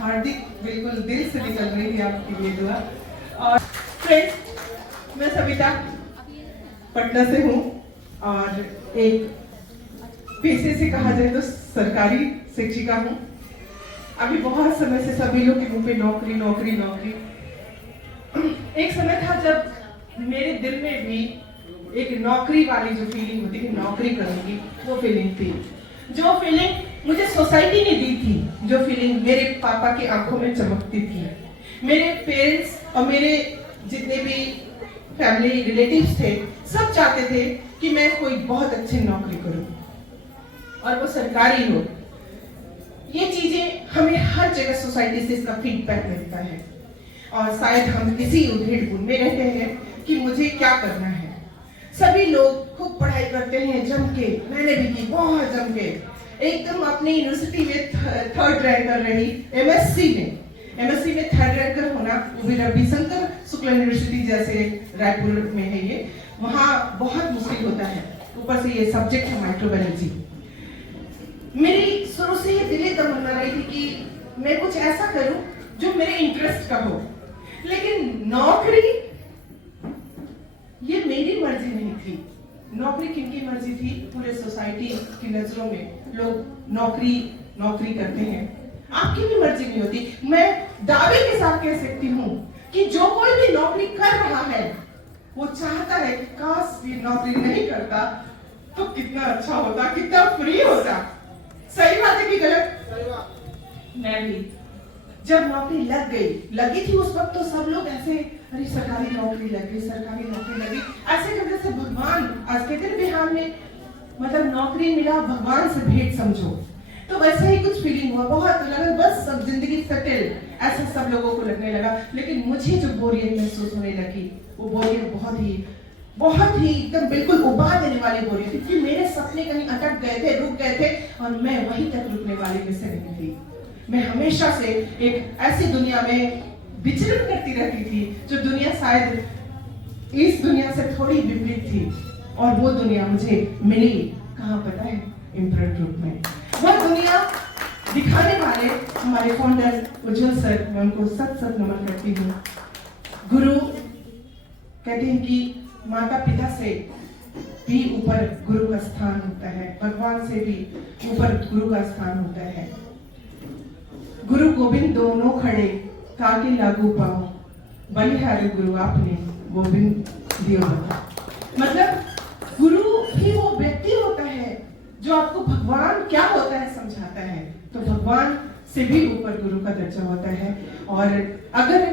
हार्दिक बिल्कुल दिल से निकल रही है आपके लिए दुआ। और फ्रेंड्स, मैं सविता पटना से हूँ और एक पेशे से कहा जाए तो सरकारी शिक्षिका हूँ। अभी बहुत समय से सभी लोग के मुंह पे नौकरी नौकरी नौकरी। एक समय था जब मेरे दिल में भी एक नौकरी वाली जो फीलिंग होती है, नौकरी करूंगी, वो फीलिंग थी। जो फीलिंग मुझे सोसाइटी ने दी थी, जो फीलिंग मेरे पापा की आंखों में चमकती थी। मेरे पेरेंट्स और मेरे जितने भी फैमिली रिलेटिव्स थे, सब चाहते थे कि मैं कोई बहुत अच्छी नौकरी करूं और वो सरकारी हो। ये चीजें हमें हर जगह सोसाइटी से इसका फीडबैक मिलता है और शायद हम इसी उधेड़-बुन में रहते हैं कि मुझे क्या करना है। सभी लोग खूब पढ़ाई करते हैं जम के, मैंने भी की बहुत जम के, एकदम अपनी यूनिवर्सिटी में थर्ड रैंकर रही। एमएससी में थर्ड रैंकर होना, वो भी रविशंकर शुक्ला यूनिवर्सिटी जैसे रायपुर में है ये, वहाँ बहुत मुश्किल होता है। ऊपर से ये सब्जेक्ट है माइक्रोबायोलॉजी। मेरी शुरू से ये दिली तमन्ना रही थी कि मैं कुछ ऐसा करूं जो मेरे इंटरेस्ट का हो, लेकिन नौकरी ये मेरी मर्जी नहीं थी। नौकरी किनकी मर्जी थी? पूरे सोसाइटी की नजरों में लोग नौकरी करते हैं, आपकी भी मर्जी नहीं होती। मैं दावे के साथ कह सकती हूँ कि जो कोई भी नौकरी कर रहा है वो चाहता है कि काश ये नौकरी नहीं करता तो कितना अच्छा होता, कितना फ्री होता। सही बात है कि गलत? मैं भी जब नौकरी लगी थी उस वक्त तो सब लोग ऐसे, अरे सरकारी नौकरी लगी, सरकारी नौकरी लगी, ऐसे करते से भगवान, आज के दिन बिहार में मतलब नौकरी मिला भगवान से भेंट समझो। तो वैसा ही कुछ फीलिंग हुआ, बहुत लगा बस सब जिंदगी सेटल, ऐसा सब लोगों को लगने लगा। लेकिन मुझे जो बोरियत महसूस होने लगी, वो बोरियत बहुत ही एकदम बिल्कुल उबा देने वाली बोरियत थी, क्योंकि मेरे सपने कहीं अटक गए थे, रुक गए थे और मैं वहीं तक रुकने वाली में से नहीं थी। मैं हमेशा से एक ऐसी दुनिया में विचरण करती रहती थी जो दुनिया शायद इस दुनिया से थोड़ी विपरीत थी, और वो दुनिया मुझे मिली कहाँ पता है? इम्प्रिंट रूप में। वो दुनिया दिखाने वाले हमारे फाउंडर उज्जवल सर, मैं उनको सत नमन करती हूँ। गुरु कहते हैं कि माता पिता से भी ऊपर गुरु का स्थान होता है, भगवान से भी ऊपर गुरु का स्थान होता है। गुरु गोविंद दोनों खड़े, काके लागू पाओ, बलिहारी गुरु आपने गोविंद दियो बता। मतलब गुरु ही वो व्यक्ति होता है जो आपको भगवान क्या होता है समझाता है। तो भगवान से भी ऊपर गुरु का दर्जा होता है। और अगर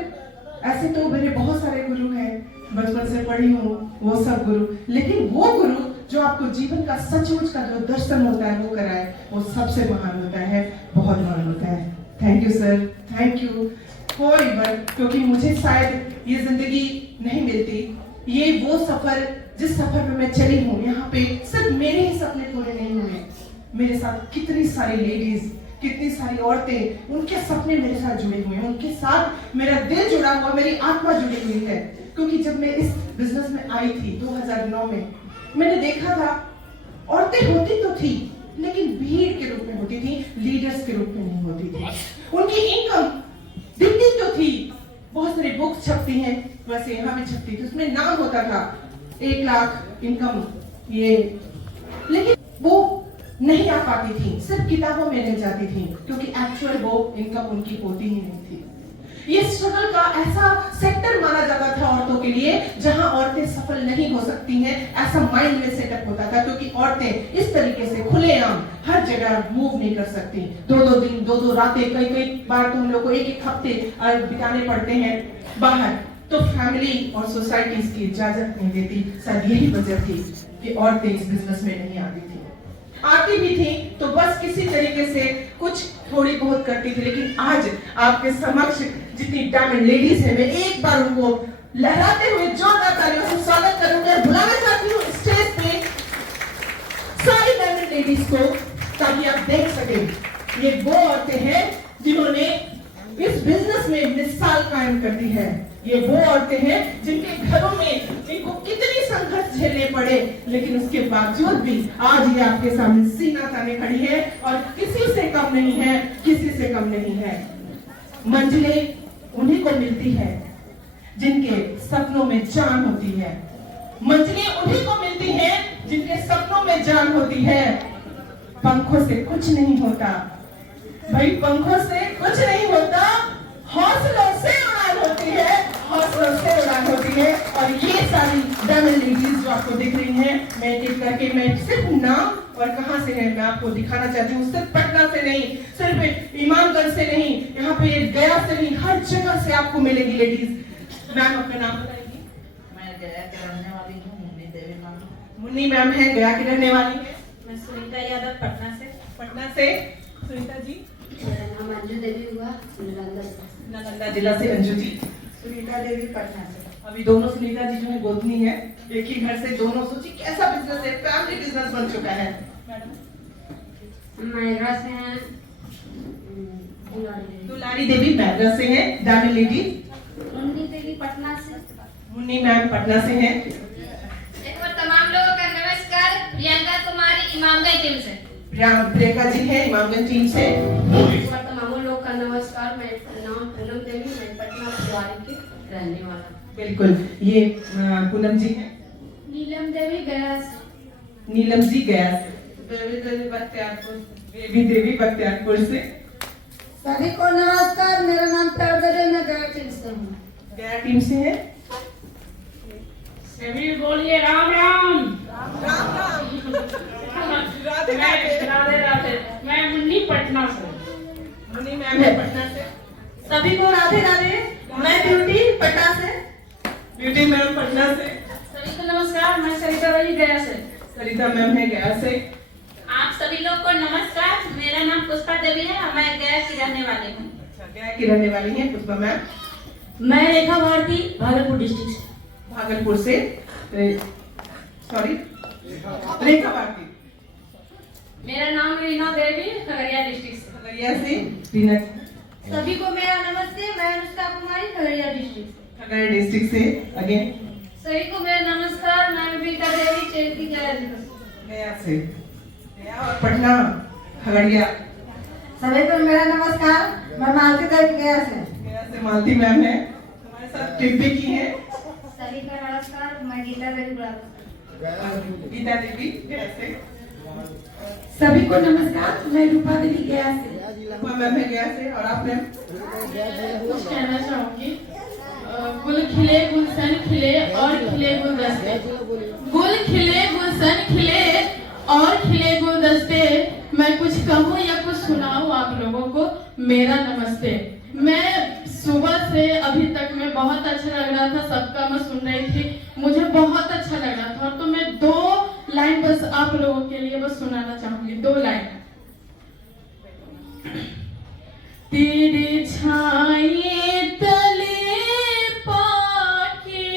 ऐसे तो मेरे बहुत सारे गुरु हैं, बचपन से पढ़ी हूँ वो सब गुरु, लेकिन वो गुरु जो आपको जीवन का सचमुच का जो दर्शन होता है वो कराए, वो सबसे महान होता है, बहुत महान होता है। Thank you sir, thank you for ever, क्योंकि मुझे शायद ये जिंदगी नहीं मिलती। ये वो सफर जिस सफर में मैं चली हूँ, यहाँ पे सिर्फ मेरे ही सपने पूरे नहीं हुए, मेरे साथ कितनी सारी लेडीज, कितनी सारी औरतें, उनके सपने मेरे साथ जुड़े हुए हैं, उनके साथ मेरा दिल जुड़ा हुआ, मेरी आत्मा जुड़ी हुई है। क्योंकि जब मैं इस बिजनेस में आई थी 2009 में, मैंने देखा था औरतें होती तो थी लेकिन भीड़ के रूप में होती थी, लीडर्स के रूप में नहीं होती थी। उनकी इनकम दिखती तो थी, बहुत सारी बुक्स छपती हैं, वैसे यहाँ भी छपती थी, उसमें नाम होता था 1 लाख इनकम ये, लेकिन वो नहीं आ पाती थी, सिर्फ किताबों में रह जाती थी, क्योंकि एक्चुअल वो इनकम उनकी होती ही नहीं थी। ये स्ट्रगल का ऐसा सेक्टर माना जाता था औरतों के लिए जहां औरतें सफल नहीं हो सकती हैं, ऐसा माइंड में सेटअप होता था, क्योंकि औरतें इस तरीके से खुलेआम हर जगह मूव नहीं कर सकती। 2-2 दिन 2-2 रातें, कई बार तो हम लोग को 1-1 हफ्ते बिताने पड़ते हैं बाहर। तो फैमिली और सोसाइटी इसकी इजाजत नहीं देती। शायद यही वजह थी कि औरतें इस बिजनेस में नहीं आती थी, आती भी थी तो बस किसी तरीके से कुछ थोड़ी बहुत करती थी। लेकिन आज आपके समक्ष जितनी डायमंड लेडीज है, मैं एक बार उनको लहराते हुए जोरदार तालियों से स्वागत करूंगा, बुलाना चाहती हूँ स्टेज पे सारी डायमंड लेडीज को, ताकि आप देख सकें ये वो औरतें हैं जिन्होंने इस बिजनेस में मिसाल कायम कर दी है। ये वो औरतें हैं जिनके घरों में जिनको कितनी संघर्ष झेलने पड़े, लेकिन उसके बावजूद भी आज ये आपके सामने सीना ताने खड़ी है और किसी से कम नहीं है, किसी से कम नहीं है। मंजिलें उन्हीं को मिलती है जिनके सपनों में जान होती है। मंजिलें उन्हीं को मिलती है जिनके सपनों में जान होती है। पंखों से कुछ नहीं होता भाई, पंखों से कुछ नहीं होता, हौसलों से उड़ान होती है, हौसलों से उड़ान होती है। और ये सारी डायमंड लेडीज जो आपको दिख रही हैं, मैं एक करके मैं सिर्फ नाम और कहां से है मैं आपको दिखाना चाहती हूँ। सिर्फ पटना से नहीं, सिर्फ इमामगंज से नहीं, यहाँ पे गया से नहीं, हर जगह से आपको मिलेगी लेडीज। मैम अपना नाम बताएंगी? मैं गया के रहने वाली हूँ, मुन्नी देवी नाम। मुन्नी मैम है, गया की रहने वाली है। मैं सुनीता यादव पटना से। पटना से सुनीता जी। मेरा नाम अंजू देवी हुआ, नालंदा जिला से अंजू जी। सुनीता देवी पटना से। अभी दोनों सुनीता जी जो है गोतनी है, एक ही घर से दोनों। सोचिए कैसा बिजनेस है, फैमिली बिजनेस बन चुका है। मैडम मैरा से हैं, दुलारी देवी मैद्रा से है, डायमंड लेडी। मुन्नी देवी पटना से। मुन्नी मैम पटना से है। एक बार तमाम लोगों का नमस्कार। प्रियंका कुमारी इमामगंज टीम से। प्रियंका जी है इमामगंज टीम से। एक बार तमाम लोगों का नमस्कार। मैं नाम पूनम देवी, मैं पटना फुलवारी के रहने वाला। बिल्कुल, ये पूनम जी है। नीलम देवी गया से। नीलम जी गया से। बेबी देवी बख्तियारपुर। बेबी देवी बख्तियारपुर से। सभी को नमस्कार, मेरा नाम प्यार देवी, मैं गया टीम से हूँ। गया टीम से है। सभी बोलिए राम राम। राम राम। राधे राधे। राधे राधे। मैं मुन्नी पटना से। मुन्नी मैम है पटना से। सभी को राधे राधे। मैं ब्यूटी पटना से। ब्यूटी मैम पटना से। सभी को नमस्कार, मैं सरिता देवी गया से। सरिता मैम है गया से। आप सभी लोग को नमस्कार। मेरा नाम पुष्पा देवी है और मैं गया की रहने वाली हूँ। गया की रहने वाली है पुष्पा मैम। मैं रेखा भारती भागलपुर डिस्ट्रिक्ट से। भागलपुर से। सॉरी, रेखा भारती। मेरा नाम रीना देवी, खगड़िया डिस्ट्रिक्ट से। खगड़िया से रीना। सभी को मेरा नमस्ते, मैं अनुष्का कुमारी, खगड़िया डिस्ट्रिक्ट से। खगड़िया डिस्ट्रिक्ट से। अगेन सभी को मेरा नमस्कार, मैं विवेका देवी, चेती गया से। गया से। गया और पटना खगड़िया। सभी को मेरा नमस्कार, मैं मालती देवी गया से। गया से मालती मैम है हमारे साथ। टिप्पी की है सभी को नमस्कार, मैं गीता देवी गीता देवी गया से। सभी को नमस्कार, मैं रूपा देवी गया से। रूपा मैम है गया से। और आप मैम? कुछ कहना चाहूंगी। गुल खिले गुलशन खिले और खिले गुलदस्ते। गुल खिले गुलशन खिले और खिले गुलदस्ते। मैं कुछ कहूँ या कुछ सुनाऊँ आप लोगों को। मेरा नमस्ते। मैं सुबह से अभी तक में बहुत अच्छा लग रहा था, सबका मैं सुन रही थी, मुझे बहुत अच्छा लग रहा था। तो मैं 2 लाइन बस आप लोगों के लिए बस सुनाना चाहूंगी, 2 लाइन। तेरे छाए तले पाके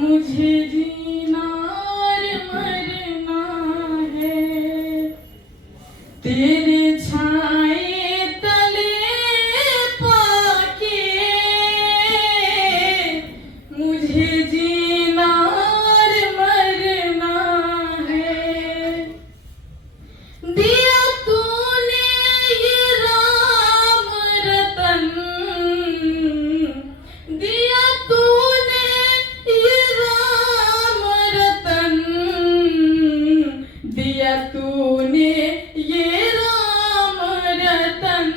मुझे जीना और मरना है। तेरे छाए तले पाके मुझे जीना और मरना है। दिया तूने ये राम रतन, दिया तूने ये राम रतन, दिया तूने ये राम रतन।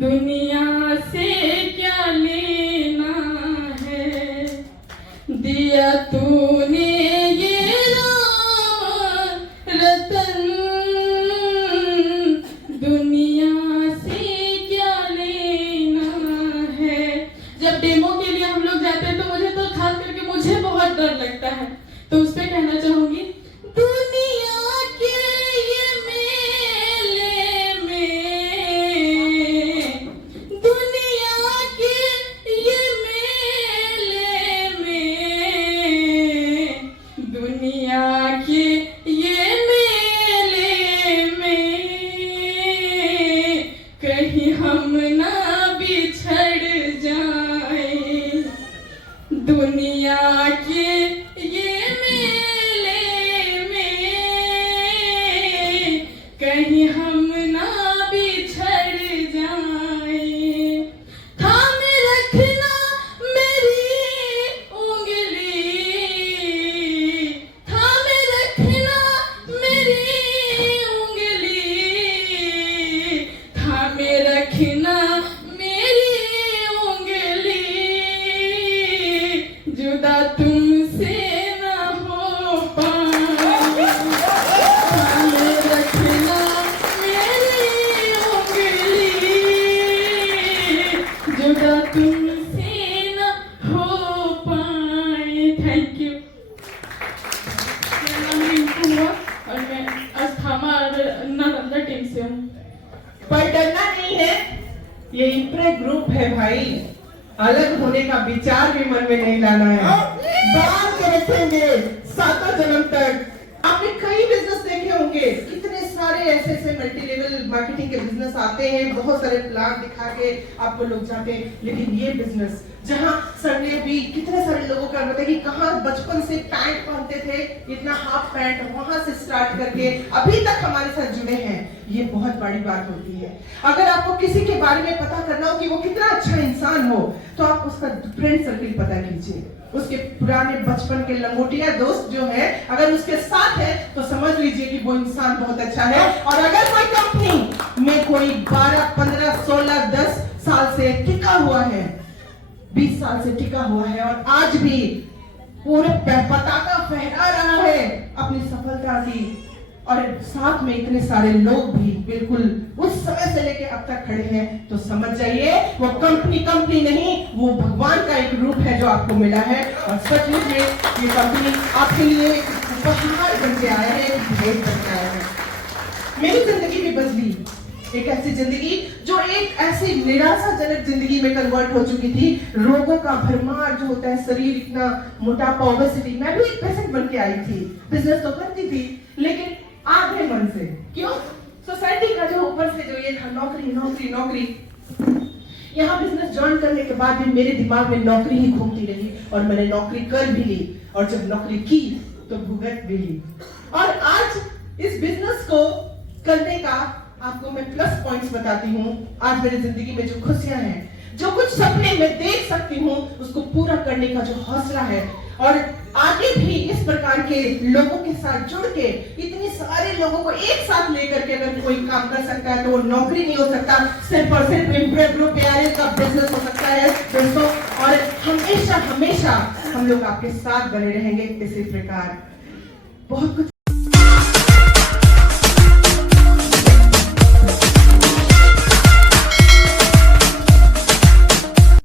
दुनिया से क्या लेना है, दिया तूने ये राम रतन। दुनिया से क्या लेना है। जब डेमो के लिए हम लोग जाते हैं तो मुझे तो खास करके मुझे बहुत डर लगता है, तो उस पे कहना चाहूंगी। दुनिया के ये मेले में, दुनिया के ये मेले में, दुनिया के ये मेले में कहीं हम ना बिछड़ जाएं। दुनिया के ये मेले में कहीं हम ना जुदा तुमसे न हो पाए, थामे रखना मेरी उंगली, जुदा तुमसे न हो पाए। Thank you. मेरा नाम रिंकू हुआ और मैं अस्थामा नालंदा टीम से हूँ। पर डरना नहीं है, ये इम्प्रे ग्रुप है भाई, अलग होने का विचार भी मन में नहीं लाना है, बांध के रखेंगे सातों जन्म तक। आपने कई बिजनेस देखे होंगे, कितने सारे ऐसे ऐसे मल्टी लेवल मार्केटिंग के बिजनेस आते हैं, बहुत सारे प्लान दिखा के आपको लोग जाते हैं, लेकिन ये बिजनेस जहाँ सर ने भी कितने सारे लोगों का बताया कि कहाँ बचपन से पैंट पहनते थे, इतना हाफ पैंट, वहां से स्टार्ट करके अभी तक हमारे साथ जुड़े हैं, ये बहुत बड़ी बात होती है। अगर आपको किसी के बारे में पता करना हो कि वो कितना अच्छा इंसान हो, तो आप उसका फ्रेंड सर्किल पता कीजिए, उसके पुराने बचपन के लंगोटिया दोस्त जो है, अगर उसके साथ है तो समझ लीजिए कि वो इंसान बहुत अच्छा है। और अगर कोई कंपनी में कोई 12, 15, 16, 10 साल से टिका हुआ है, 20 साल से टिका हुआ है और आज भी पूरे पताका फहरा रहा है अपनी सफलता की, और साथ में इतने सारे लोग भी बिल्कुल उस समय से लेके अब तक खड़े हैं, तो समझ जाइए वो कंपनी नहीं, वो भगवान का एक रूप है जो आपको मिला है। और सचमुच में ये कंपनी आपके लिए उपहार बन के आया है, भेंट बन के आया है। मेरी जिंदगी भी बदली, एक ऐसी जिंदगी जो एक ऐसी निराशाजनक जिंदगी में कन्वर्ट हो चुकी थी, रोगों का भरमार जो होता है, शरीर इतना मोटापा, ओबेसिटी। मैं भी एक पेशेंट बन के आई थी, बिजनेस तो करती थी लेकिन आधे मन से। क्यों? सोसाइटी का जो ऊपर से जो ये था, नौकरी नौकरी नौकरी, यहाँ बिजनेस ज्वाइन करने के बाद भी मेरे दिमाग में नौकरी ही घूमती रही और मैंने नौकरी कर भी ली, और जब नौकरी की तो भुगत भी ली। और आज इस बिजनेस को करने का आपको मैं प्लस पॉइंट्स बताती हूँ। आज मेरी जिंदगी में जो खुशियां हैं, जो कुछ सपने मैं देख सकती हूँ, उसको पूरा करने का जो हौसला है, और आगे भी इस प्रकार के लोगों के साथ जुड़ के इतने सारे लोगों को एक साथ लेकर के अगर कोई काम कर सकता है तो वो नौकरी नहीं हो सकता, सिर्फ और सिर्फ इम्प्रे ग्रुप एआरएस का बिजनेस हो सकता है दोस्तों। और हमेशा हमेशा हम लोग आपके साथ बने रहेंगे इसी प्रकार। बहुत कुछ